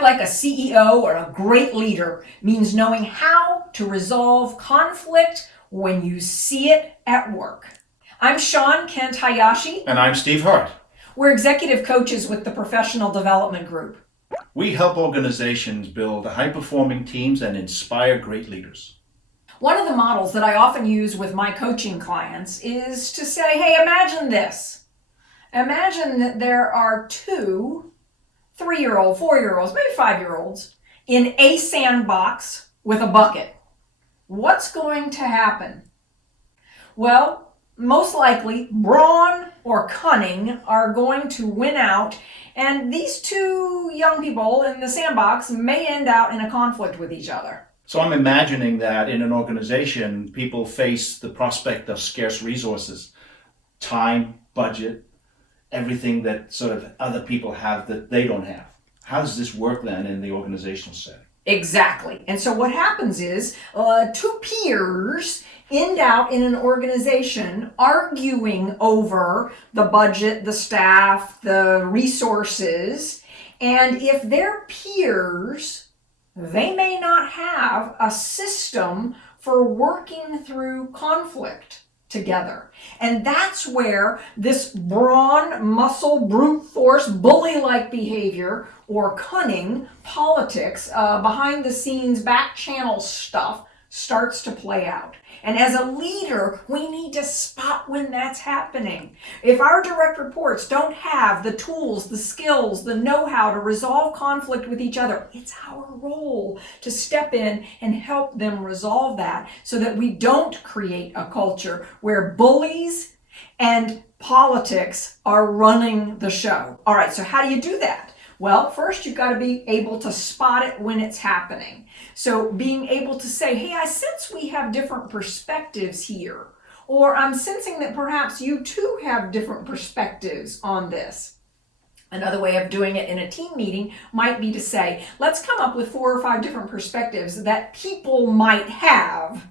act like a CEO or a great leader means knowing how to resolve conflict when you see it at work. I'm Shawn Kent Hayashi. And I'm Steve Hart. We're executive coaches with the Professional Development Group. We help organizations build high-performing teams and inspire great leaders. One of the models that I often use with my coaching clients is to say, hey, imagine this. Imagine that there are two 3-year-old, 4-year-olds, maybe 5-year-olds in a sandbox with a bucket. What's going to happen? Well, most likely, brawn or cunning are going to win out, and these two young people in the sandbox may end out in a conflict with each other. So I'm imagining that in an organization, people face the prospect of scarce resources, time, budget, everything that sort of other people have that they don't have. How does this work then in the organizational setting? Exactly. And so what happens is two peers end out in an organization arguing over the budget, the staff, the resources. And if they're peers, they may not have a system for working through conflict together. And that's where this brawn, muscle, brute force, bully-like behavior or cunning politics, behind the scenes, back channel stuff starts to play out. And as a leader, we need to spot when that's happening. If our direct reports don't have the tools, the skills, the know-how to resolve conflict with each other, it's our role to step in and help them resolve that so that we don't create a culture where bullies and politics are running the show. All right, so how do you do that? Well, first you've got to be able to spot it when it's happening. So being able to say, hey, I sense we have different perspectives here, or I'm sensing that perhaps you too have different perspectives on this. Another way of doing it in a team meeting might be to say, let's come up with 4 or 5 different perspectives that people might have.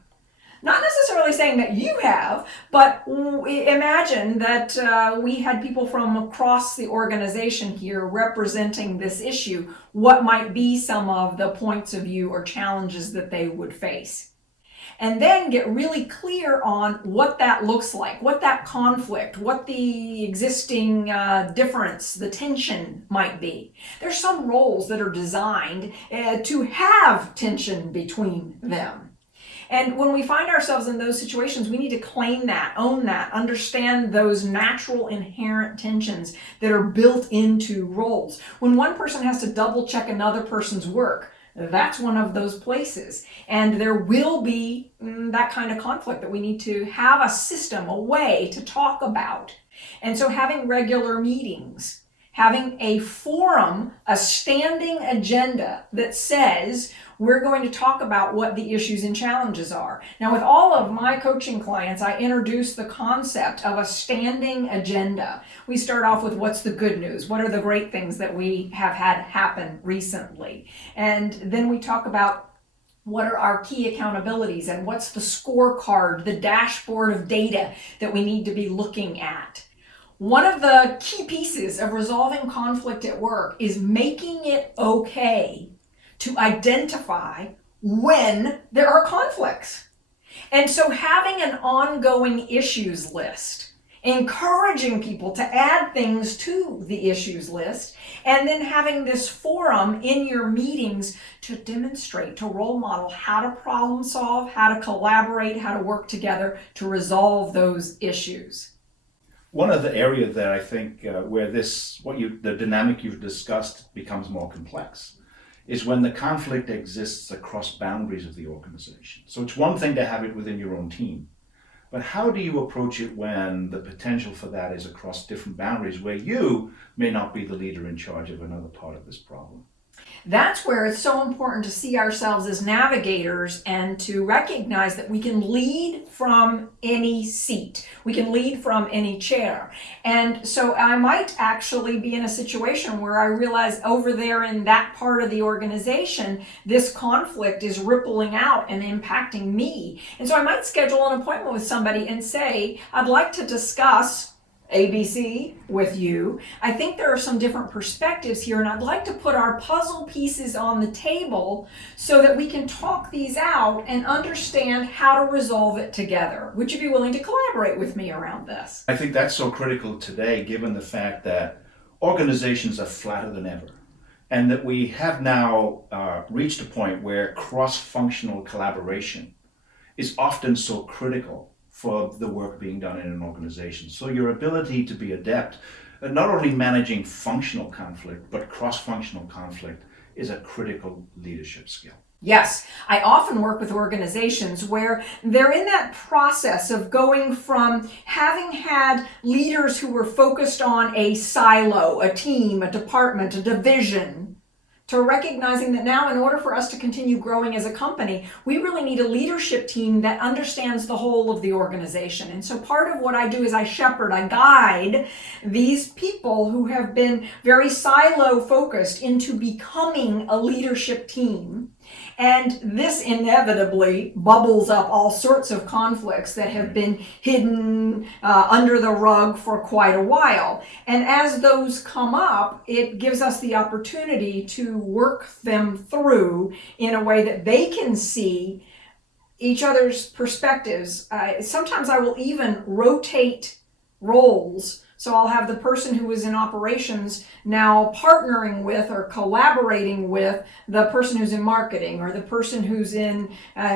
Not necessarily saying that you have, but imagine that we had people from across the organization here representing this issue. What might be some of the points of view or challenges that they would face? And then get really clear on what that looks like, what that conflict, what the existing difference, the tension might be. There's some roles that are designed to have tension between them. And when we find ourselves in those situations, we need to claim that, own that, understand those natural inherent tensions that are built into roles. When one person has to double check another person's work, that's one of those places. And there will be that kind of conflict that we need to have a system, a way to talk about. And so having regular meetings, having a forum, a standing agenda that says we're going to talk about what the issues and challenges are. Now, with all of my coaching clients, I introduce the concept of a standing agenda. We start off with what's the good news? What are the great things that we have had happen recently? And then we talk about what are our key accountabilities and what's the scorecard, the dashboard of data that we need to be looking at. One of the key pieces of resolving conflict at work is making it okay to identify when there are conflicts. And so having an ongoing issues list, encouraging people to add things to the issues list, and then having this forum in your meetings to demonstrate, to role model how to problem solve, how to collaborate, how to work together to resolve those issues. One of the areas that I think where the dynamic you've discussed becomes more complex is when the conflict exists across boundaries of the organization. So it's one thing to have it within your own team, but how do you approach it when the potential for that is across different boundaries where you may not be the leader in charge of another part of this problem? That's where it's so important to see ourselves as navigators and to recognize that we can lead from any seat. We can lead from any chair. And so I might actually be in a situation where I realize over there in that part of the organization, this conflict is rippling out and impacting me. And so I might schedule an appointment with somebody and say, I'd like to discuss ABC with you. I think there are some different perspectives here, and I'd like to put our puzzle pieces on the table so that we can talk these out and understand how to resolve it together. Would you be willing to collaborate with me around this? I think that's so critical today, given the fact that organizations are flatter than ever, and that we have now reached a point where cross-functional collaboration is often so critical for the work being done in an organization. So your ability to be adept at not only managing functional conflict, but cross-functional conflict is a critical leadership skill. Yes, I often work with organizations where they're in that process of going from having had leaders who were focused on a silo, a team, a department, a division, to recognizing that now in order for us to continue growing as a company, we really need a leadership team that understands the whole of the organization. And so part of what I do is I shepherd, I guide these people who have been very silo focused into becoming a leadership team. And this inevitably bubbles up all sorts of conflicts that have been hidden under the rug for quite a while. And as those come up, it gives us the opportunity to work them through in a way that they can see each other's perspectives. Sometimes I will even rotate roles. So I'll have the person who is in operations now partnering with or collaborating with the person who's in marketing or the person who's in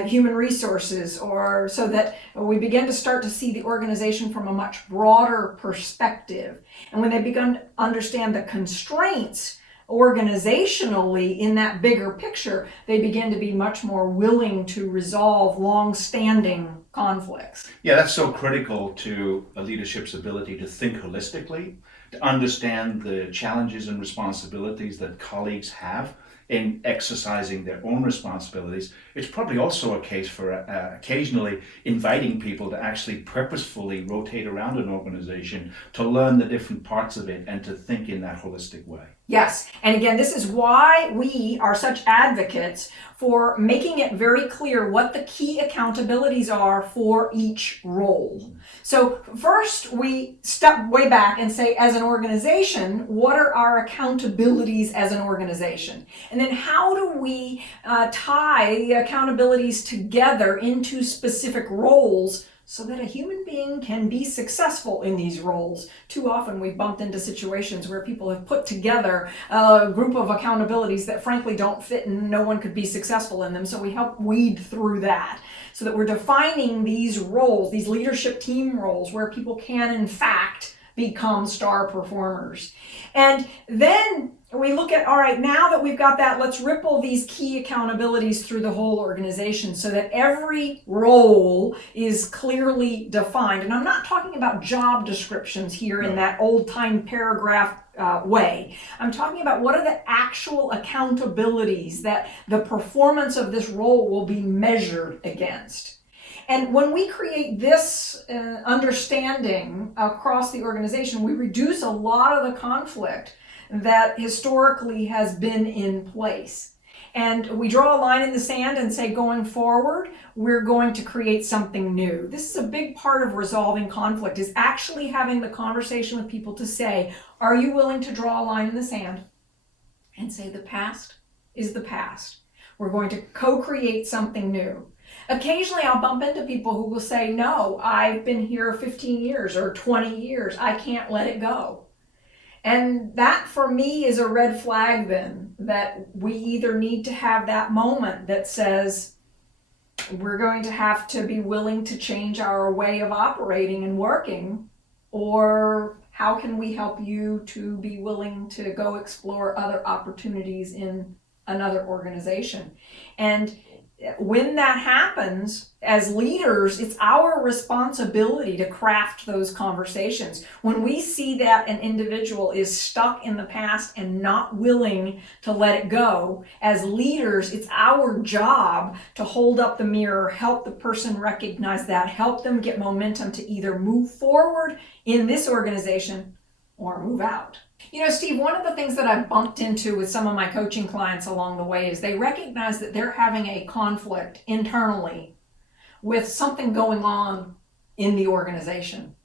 human resources, or so that we begin to start to see the organization from a much broader perspective. And when they begin to understand the constraints organizationally in that bigger picture, they begin to be much more willing to resolve long-standing conflicts. Yeah, that's so critical to a leadership's ability to think holistically, to understand the challenges and responsibilities that colleagues have in exercising their own responsibilities. It's probably also a case for occasionally inviting people to actually purposefully rotate around an organization to learn the different parts of it and to think in that holistic way. Yes, and again, this is why we are such advocates for making it very clear what the key accountabilities are for each role. So first, we step way back and say, as an organization, what are our accountabilities as an organization? And then how do we tie the accountabilities together into specific roles so that a human being can be successful in these roles? Too often we've bumped into situations where people have put together a group of accountabilities that frankly don't fit and no one could be successful in them. So we help weed through that so that we're defining these roles, these leadership team roles, where people can in fact become star performers. And then we look at, all right, now that we've got that, let's ripple these key accountabilities through the whole organization so that every role is clearly defined. And I'm not talking about job descriptions here in that old-time paragraph way. I'm talking about what are the actual accountabilities that the performance of this role will be measured against. And when we create this understanding across the organization, we reduce a lot of the conflict that historically has been in place. And we draw a line in the sand and say, going forward, we're going to create something new. This is a big part of resolving conflict, is actually having the conversation with people to say, are you willing to draw a line in the sand and say the past is the past? We're going to co-create something new. Occasionally I'll bump into people who will say, no, I've been here 15 years or 20 years. I can't let it go. And that for me is a red flag then, that we either need to have that moment that says we're going to have to be willing to change our way of operating and working, or how can we help you to be willing to go explore other opportunities in another organization. And when that happens, as leaders, it's our responsibility to craft those conversations. When we see that an individual is stuck in the past and not willing to let it go, as leaders, it's our job to hold up the mirror, help the person recognize that, help them get momentum to either move forward in this organization or move out. You know, Steve, one of the things that I've bumped into with some of my coaching clients along the way is they recognize that they're having a conflict internally with something going on in the organization.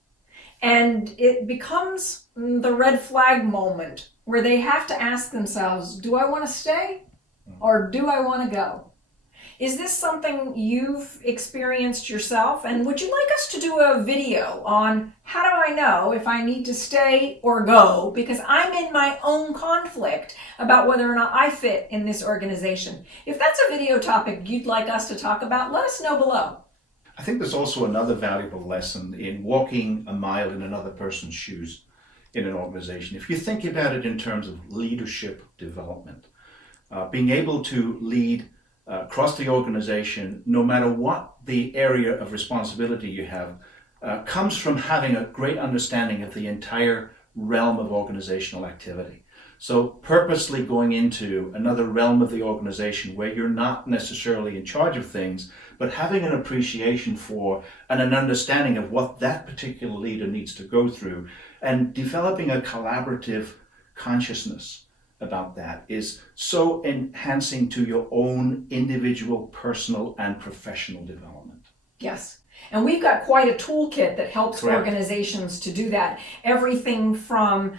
And it becomes the red flag moment where they have to ask themselves, do I want to stay or do I want to go? Is this something you've experienced yourself? And would you like us to do a video on how do I know if I need to stay or go? Because I'm in my own conflict about whether or not I fit in this organization. If that's a video topic you'd like us to talk about, let us know below. I think there's also another valuable lesson in walking a mile in another person's shoes in an organization. If you think about it in terms of leadership development, being able to lead across the organization, no matter what the area of responsibility you have, comes from having a great understanding of the entire realm of organizational activity. So purposely going into another realm of the organization where you're not necessarily in charge of things, but having an appreciation for and an understanding of what that particular leader needs to go through, and developing a collaborative consciousness about that is so enhancing to your own individual, personal, and professional development. Yes. And we've got quite a toolkit that helps Correct. Organizations to do that. Everything from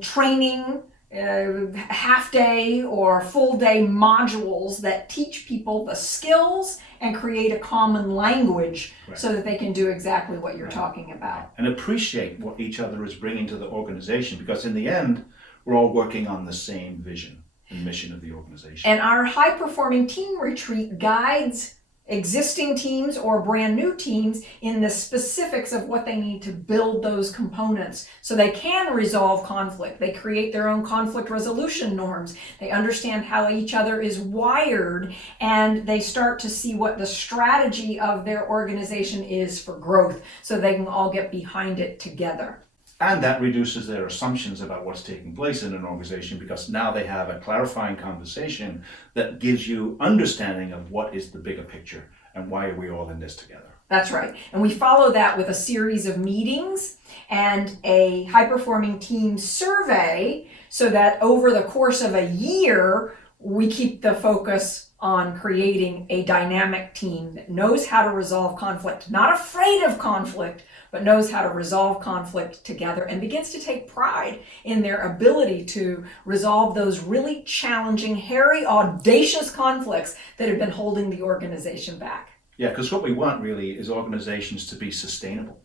training, half day or full day modules that teach people the skills and create a common language so that they can do exactly what you're talking about. And appreciate what each other is bringing to the organization, because in the end, we're all working on the same vision and mission of the organization. And our high performing team retreat guides existing teams or brand new teams in the specifics of what they need to build those components so they can resolve conflict. They create their own conflict resolution norms. They understand how each other is wired, and they start to see what the strategy of their organization is for growth so they can all get behind it together. And that reduces their assumptions about what's taking place in an organization, because now they have a clarifying conversation that gives you understanding of what is the bigger picture and why are we all in this together. That's right. And we follow that with a series of meetings and a high-performing team survey so that over the course of a year, we keep the focus on creating a dynamic team that knows how to resolve conflict, not afraid of conflict, but knows how to resolve conflict together and begins to take pride in their ability to resolve those really challenging, hairy, audacious conflicts that have been holding the organization back. Yeah, because what we want really is organizations to be sustainable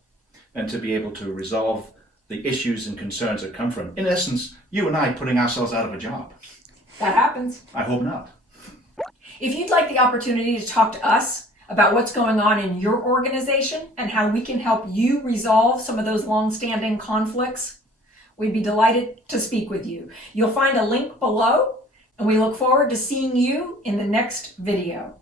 and to be able to resolve the issues and concerns that come from, in essence, you and I putting ourselves out of a job. That happens. I hope not. If you'd like the opportunity to talk to us about what's going on in your organization and how we can help you resolve some of those long-standing conflicts, we'd be delighted to speak with you. You'll find a link below, and we look forward to seeing you in the next video.